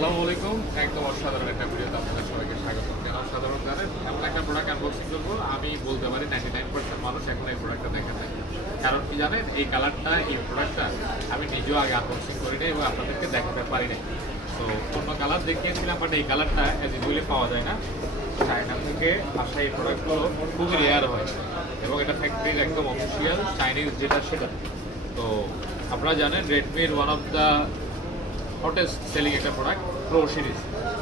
আসসালামু আলাইকুম। একদম অসাধারণ একটা ভিডিওতে আপনাদের সবাইকে স্বাগতম। কেন অসাধারণ জানেন? এমন একটা প্রোডাক্ট আনবক্সিং করবো, আমি বলতে পারি 99% মানুষ এখন এই প্রোডাক্টটা দেখে নাই। কারণ কি জানেন? এই কালারটা, এই প্রোডাক্টটা আমি নিজেও আগে আনবক্সিং করি নাই এবং আপনাদেরকে দেখাতে পারি নাই। তো অন্য কালার দেখিয়েছিলাম, বাট এই কালারটা এজ ইউজুয়ালি পাওয়া যায় না। চায়না থেকে আসা এই প্রোডাক্টগুলো খুবই রেয়ার হয় এবং এটা ফ্যাক্টরির একদম অফিসিয়াল চাইনিজ যেটা সেটা। তো আপনারা জানেন রেডমির one of the hottest selling একটা প্রোডাক্ট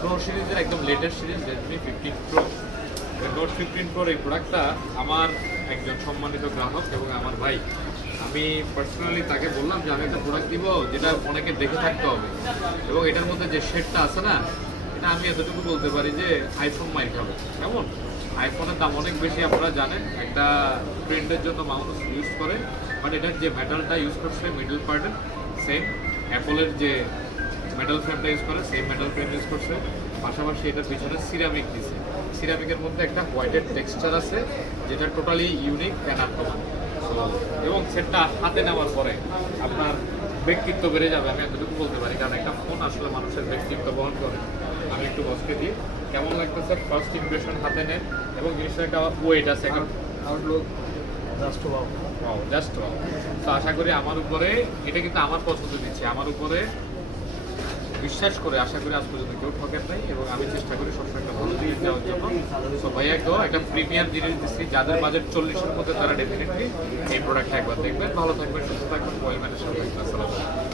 প্রো সিরিজের একদম latest series Redmi 15 pro. Note 15 প্রোর এই প্রোডাক্টটা আমার একজন সম্মানিত গ্রাহক এবং আমার ভাই, আমি পার্সোনালি তাকে বললাম যে আমি একটা প্রোডাক্ট দিব যেটা অনেকে দেখে থাকতে হবে এবং এটার মধ্যে যে শেডটা আছে না, এটা আমি এতটুকু বলতে পারি যে আইফোন মাইক হবে। কেমন? আইফোনের দাম অনেক বেশি, আপনারা জানেন। একটা প্রিন্টের জন্য মানুষ ইউজ করে, বাট এটার যে মেটালটা ইউজ করছে মিডল পার্টের সেম অ্যাপলের যে মেটাল ফ্রেমটা ইউজ করে সেম মেটাল ফ্রেম ইউজ করছে। পাশাপাশি এটার পিছনে সিরামিক দিছে। সিরামিকের মধ্যে একটা হোয়াইটের টেক্সচার আছে যেটা টোটালি ইউনিক অ্যান্ড আনকমন। তো এবং সেটটা হাতে নেওয়ার পরে আপনার ব্যক্তিত্ব বেড়ে যাবে, আমি এতটুকু বলতে পারি। কারণ একটা ফোন আসলে মানুষের ব্যক্তিত্ব বহন করে। আমি একটু বসকে দিই, কেমন লাগতেছে ফার্স্ট ইমপ্রেশন হাতে নেন এবং জিনিসটা একটা ওয়েট আছে, একটা আউটলুক জাস্ট ওয়াও। জাস্ট তো আশা করি আমার উপরে, এটা কিন্তু আমার পছন্দ দিচ্ছে, আমার উপরে বিশ্বাস করে আশা করি আজ পর্যন্ত কেউ ঠকেন নাই এবং আমি চেষ্টা করি সবসময় একটা ভালো জিনিস দেওয়ার জন্য। তো ভাইয়া একটা প্রিমিয়াম জিনিস দিচ্ছি, যাদের বাজেট 40-এর মধ্যে তারা ডেফিনেটলি এই প্রোডাক্টটা একবার দেখবেন। ভালো থাকবেন, সুস্থ থাকবেন, ওয়েল ম্যানেজ থাকবেন। আসসালামু আলাইকুম।